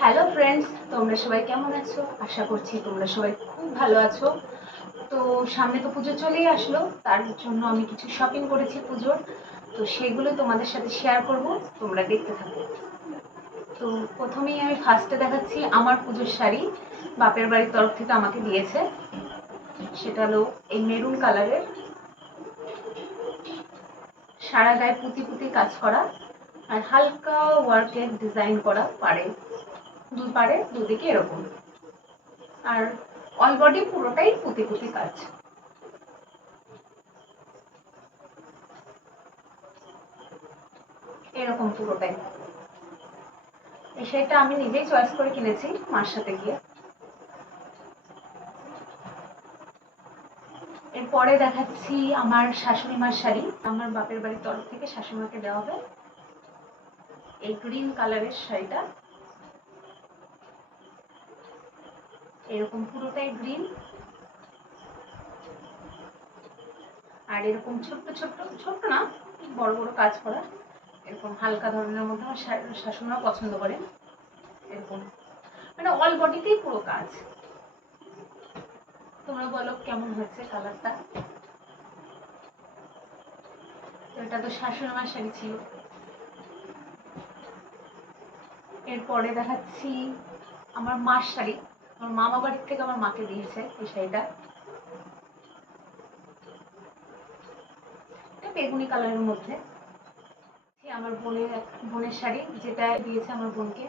Hello friends, তোমরা সবাই কেমন আছো? আশা করছি তোমরা সবাই খুব ভালো আছো। তো সামনে তো পুজো চলেই আসলো, তার জন্য আমি কিছু শপিং করেছি পুজোর। তো সেগুলো তোমাদের সাথে শেয়ার করব, তোমরা দেখতে থাকো। তো প্রথমেই আমি ফার্স্টে দেখাচ্ছি আমার পুজোর শাড়ি, বাপের বাড়ির তরফ থেকে আমাকে দিয়েছে। সেটা হলো এই মেরুন কালারের, সারা গায়ে পুঁতি পুঁতি কাজ করা আর হালকা ওয়ার্কের ডিজাইন করা পাড়ে, দুদিকে এরকম, আর অল বডি পুরোটাই পুঁতি পুঁতি কাজ। এরকম পুরোটাই। এই শাড়িটা আমি নিজেই চয়েস করে কিনেছি মার সাথে গিয়ে। এরপরে দেখাচ্ছি আমার শাশুড়ি মার শাড়ি, আমার বাপের বাড়ির তরফ থেকে শাশুড়ি মাকে দেওয়া হবে। এই গ্রিন কালারের শাড়িটা, এরকম পুরোটাই গ্রিন, আর এরকম ছোট্ট ছোট্ট, ছোট্ট না বড় বড় কাজ করা, এরকম হালকা ধরনের মধ্যে আমার শাশুড়ি মা পছন্দ করেন। এরকম মানে অল বডিতেই পুরো কাজ। তোমরা বলো কেমন হয়েছে কালারটা। তো এটা তো শাশুড়ি মার শাড়ি ছিল। এরপরে দেখাচ্ছি আমার মার শাড়ি, আমার মামা বাড়ির থেকে আমার মাকে দিয়েছে এই শাড়িটা। এটা বেগুনি কালারের মধ্যে। আমার বোনের শাড়ি, যেটা দিয়েছে আমার বোনকে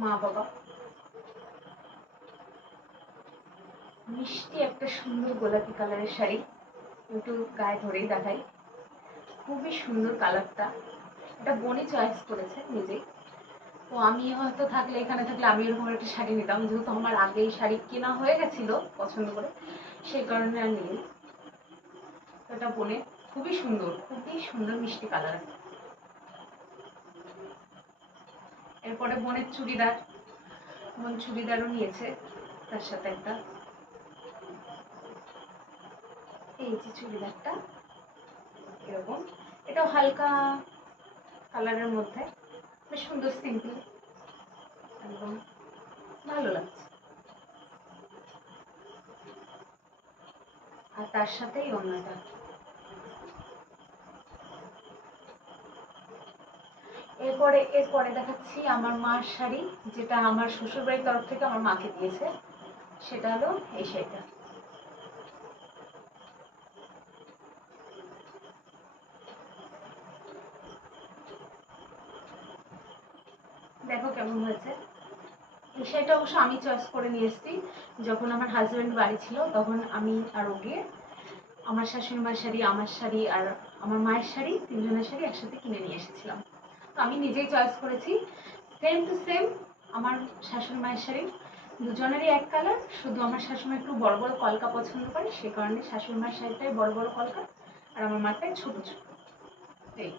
মা বাবা। মিষ্টি একটা সুন্দর গোলাপি কালারের শাড়ি, একটু গায়ে ধরেই দেখাই। খুবই সুন্দর কালারটা, এটা বোনই চয়েস করেছে নিজেই। তো আমি হয়তো থাকলে, এখানে থাকলে আমি এরকম একটা শাড়ি নিতাম, যেহেতু আমার আগেই শাড়ি কেনা হয়ে গেছিল পছন্দ করে, সেই কারণে আর নিই। এটা বোনে খুবই সুন্দর, খুবই সুন্দর মিষ্টি কালার। এরপরে বোনের চুড়িদার, বোন চুড়িদারও নিয়েছে তার সাথে একটা। এই যে চুড়িদারটা এরকম, এটাও হালকা কালারের মধ্যে, বেশ সুন্দর, সিম্পল, একদম ভালো লাগছে। আর তার সাথেই অন্যটা। এরপরে দেখাচ্ছি আমার মার শাড়ি, যেটা আমার শ্বশুর বাড়ির তরফ থেকে আমার মাকে দিয়েছে। সেটা হলো এই শাড়িটা। দেখো কেমন হয়েছে। এই শাড়িটা অবশ্য আমি চয়েস করে নিয়ে এসেছি। যখন আমার হাজব্যান্ড বাড়ি ছিল তখন আমি আর ও গিয়ে আমার শাশুড়ি মার শাড়ি, আমার শাড়ি আর আমার মায়ের শাড়ি, তিনজনের শাড়ি একসাথে কিনে নিয়ে এসেছিলাম। তো আমি নিজেই চয়েস করেছি, সেম টু সেম আমার শাশুড়ি মায়ের শাড়ি, দুজনেরই এক কালার, শুধু আমার শাশুড়ি একটু বড় বড় কলকা পছন্দ করে, সে কারণে শাশুড়ি মায়ের শাড়িটাই বড় বড় কলকা আর আমার মাটাই ছোট ছোট। এই,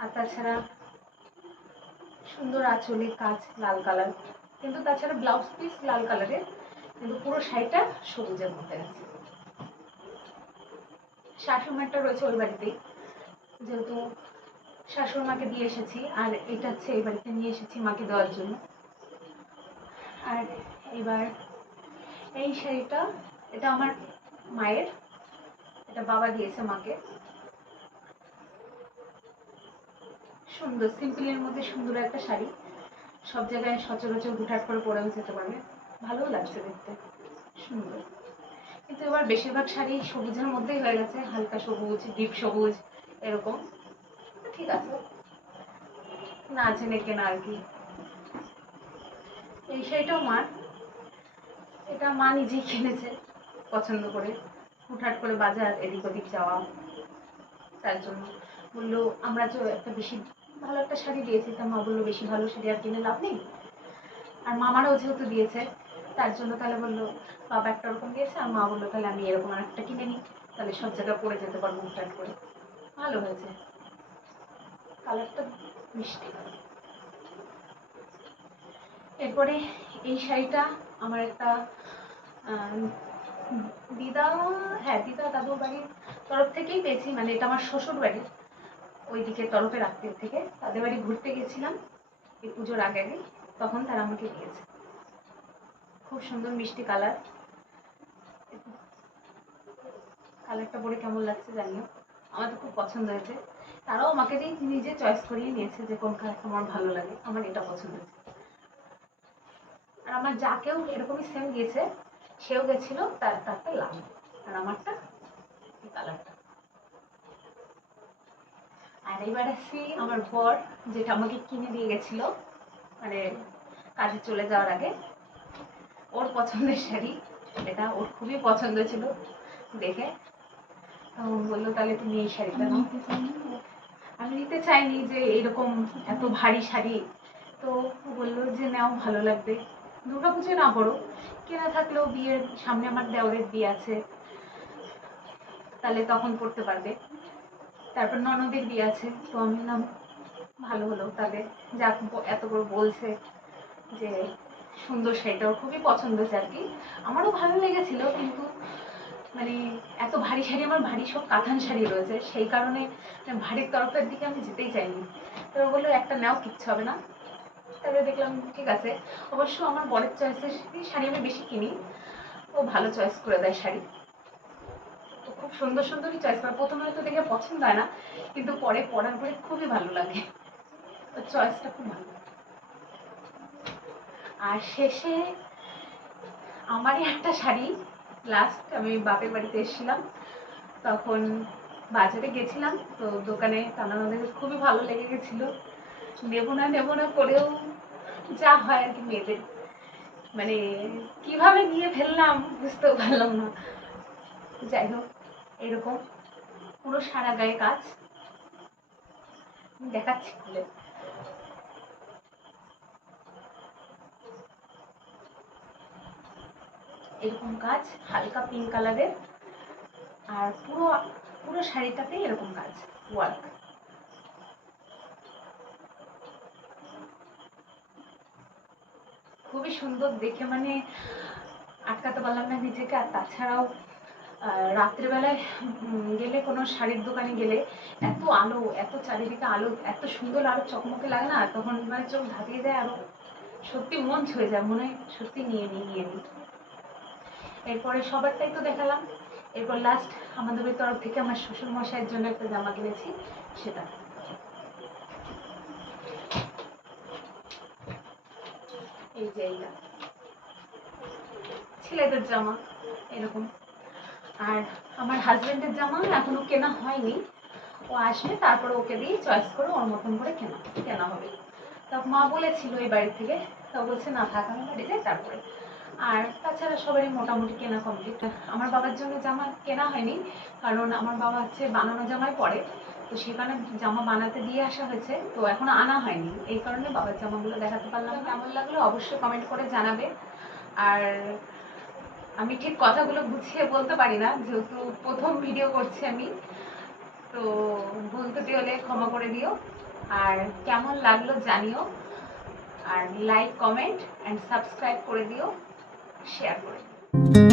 আর তাছাড়া সুন্দর আঁচলে কাজ লাল কালার, কিন্তু তাছাড়া ব্লাউজ পিস লাল কালারের, কিন্তু পুরো শাড়িটা সবুজের মধ্যে আছে। শাশুড়ি মাটা রয়েছে ওই বাড়িতেই, যেহেতু শাশুড়ি মাকে দিয়ে এসেছি, আর এটা হচ্ছে এই বাড়িতে নিয়ে এসেছি মাকে দেওয়ার জন্য। আর এবার এই শাড়িটা, এটা আমার মায়ের, এটা বাবা দিয়েছে মাকে। সুন্দর সিম্পলের মধ্যে সুন্দর একটা শাড়ি, সব জায়গায় সচরাচর হুটহাট করে পরেও যেতে পারবে, ভালো লাগছে দেখতে, সুন্দর। কিন্তু এবার বেশিরভাগ শাড়ি সবুজের মধ্যেই হয়ে গেছে, হালকা সবুজ, ডিপ সবুজ, এরকম। ঠিক আছে, না জেনে কেনা আর কি। এই শাড়িটাও মার, এটা মা নিজেই কিনেছে পছন্দ করে, হুটহাট করে বাজার এদিক ওদিক যাওয়া, তার জন্য বললো, আমরা তো একটা বেশি ভালো একটা শাড়ি দিয়েছি, তা মা বললো বেশি ভালো শাড়ি আর কিনে লাভ নেই, আর মামারও যেহেতু দিয়েছে তার জন্য তাহলে বললো, বাবা একটা ওরকম দিয়েছে আর মা বললো তাহলে আমি এরকম আর একটা কিনে নিই, তাহলে সব জায়গায় পরে যেতে পারবো হুটহাট করে। ভালো হয়েছে, কালারটা মিষ্টি কালার। এরপরে এই শাড়িটা আমার একটা দিদা, হ্যাঁ দিদা দাদুর বাড়ির তরফ থেকেই পেয়েছি, মানে এটা আমার শ্বশুর বাড়ির ওই দিকের তরফের আত্মীয় থেকে, তাদের বাড়ি ঘুরতে গেছিলাম এই পুজোর আগে আগে, তখন তারা আমাকে দিয়েছে। খুব সুন্দর মিষ্টি কালার। কালারটা পরে কেমন লাগছে জানিও, আমার তো খুব পছন্দ হয়েছে। তারাও আমাকে দিয়ে নিজে চয়েস করিয়ে নিয়েছে যে কোন কালারটা আমার ভালো লাগে, আমার এটা পছন্দ হয়েছে। আর আমার যাকেও এরকমই সেম গেছে, সেও গেছিল তারটা লাল, আর আমারটা এই কালারটা। আর এবার আসি আমার বর, যেটা আমাকে কিনে দিয়ে গেছিল মানে কাজে চলে যাওয়ার আগে। ওর পছন্দের শাড়ি এটা, ওর খুবই পছন্দ ছিল দেখে, বললো তাহলে তুমি এই শাড়িটা নাও। আমি নিতে চাইনি যে এরকম এত ভারী শাড়ি, তো বললো যে নাও, ভালো লাগবে, দুর্গাপুজোয় না পড়ো, কেনা থাকলেও বিয়ের সামনে আমার দেওরের বিয়ে আছে, তাহলে তখন পড়তে পারবে, তারপর ননদের বিয়ে আছে। তো আমি নাম ভালো হলো, তাহলে যাক এত করে বলছে যে সুন্দর, শাড়িটাও খুবই পছন্দ হয়েছে আর কি, আমারও ভালো লেগেছিল। কিন্তু মানে এত ভারী শাড়ি, আমার ভারী সব কাঁথান শাড়ি রয়েছে, সেই কারণে ভারীর তরফের দিকে আমি যেতেই চাইনি। তো বললো একটা নাও, কিচ্ছু হবে না। তারপরে দেখলাম ঠিক আছে। অবশ্য আমার বরের চয়েসের শাড়ি আমি বেশি কিনি, ও ভালো চয়েস করে দেয় শাড়ি, তো খুব সুন্দর সুন্দরই চয়েস করে। প্রথমে হয়তো দেখে পছন্দ হয় না, কিন্তু পরে পরার পরে খুবই ভালো লাগে, ওর চয়েসটা খুব ভালো। আর শেষে আমারই একটা শাড়ি, লাস্ট আমি বাপের বাড়িতে এসেছিলাম, তখন বাজারে গেছিলাম, তো দোকানে আমাদের খুবই ভালো লেগে গেছিল, নেবো না করেও যা হয় আর কি মেয়েদের, মানে কিভাবে নিয়ে ফেললাম বুঝতেও পারলাম না। যাই হোক, এরকম পুরো সারা গায়ে কাজ, দেখাচ্ছি খুলে। এরকম কাজ, হালকা পিঙ্ক কালারের, আর পুরো পুরো শাড়িটাতে এরকম কাজ, ওয়ার্ক। খুবই সুন্দর দেখে, মানে আটকাতে পারলাম না নিজেকে। আর তাছাড়াও রাত্রিবেলায় গেলে, কোনো শাড়ির দোকানে গেলে এত আলো, এত চারিদিকে আলো, এত সুন্দর আলো চকমকে লাগে না, তখন মানে চোখ ধাঁধিয়ে যায়, আরো সত্যি মন ছুঁয়ে যায়, মনে হয় সত্যি নিয়ে নিই। এরপরে সবারটাই তো দেখালাম। এরপর লাস্ট আমাদের তরফ থেকে আমার শ্বশুর মশাইয়ের জন্য একটা জামা কিনেছি, সেটা এই যে এইটা ছেলেদের জামা এরকম। আর আমার হাজবেন্ডের জামা এখনো কেনা হয়নি, ও আসবে তারপরে ওকে দিয়ে চয়েস করে ওর মতন করে কেনা হবে। তা মা বলেছিল এই বাড়ি থেকে, তা বলছে না থাক, আমি বাড়ি যাই তারপরে। আর তাছাড়া সবারই মোটামুটি কেনা কমপ্লিট। আমার বাবার জন্য জামা কেনা হয়নি, কারণ আমার বাবা হচ্ছে বানানো জামাই পরে, তো সেখানে জামা বানাতে দিয়ে আসা হয়েছে, তো এখনো আনা হয়নি, এই কারণে বাবার জামাগুলো দেখাতে পারলাম না। কেমন লাগলো অবশ্যই কমেন্ট করে জানাবে। আর আমি ঠিক কথাগুলো গুছিয়ে বলতে পারি না, যেহেতু প্রথম ভিডিও করছি আমি, তো ভুল ত্রুটি হলে ক্ষমা করে দিও। আর কেমন লাগলো জানিও, আর লাইক, কমেন্ট অ্যান্ড সাবস্ক্রাইব করে দিও, শেয়ার করে দিও।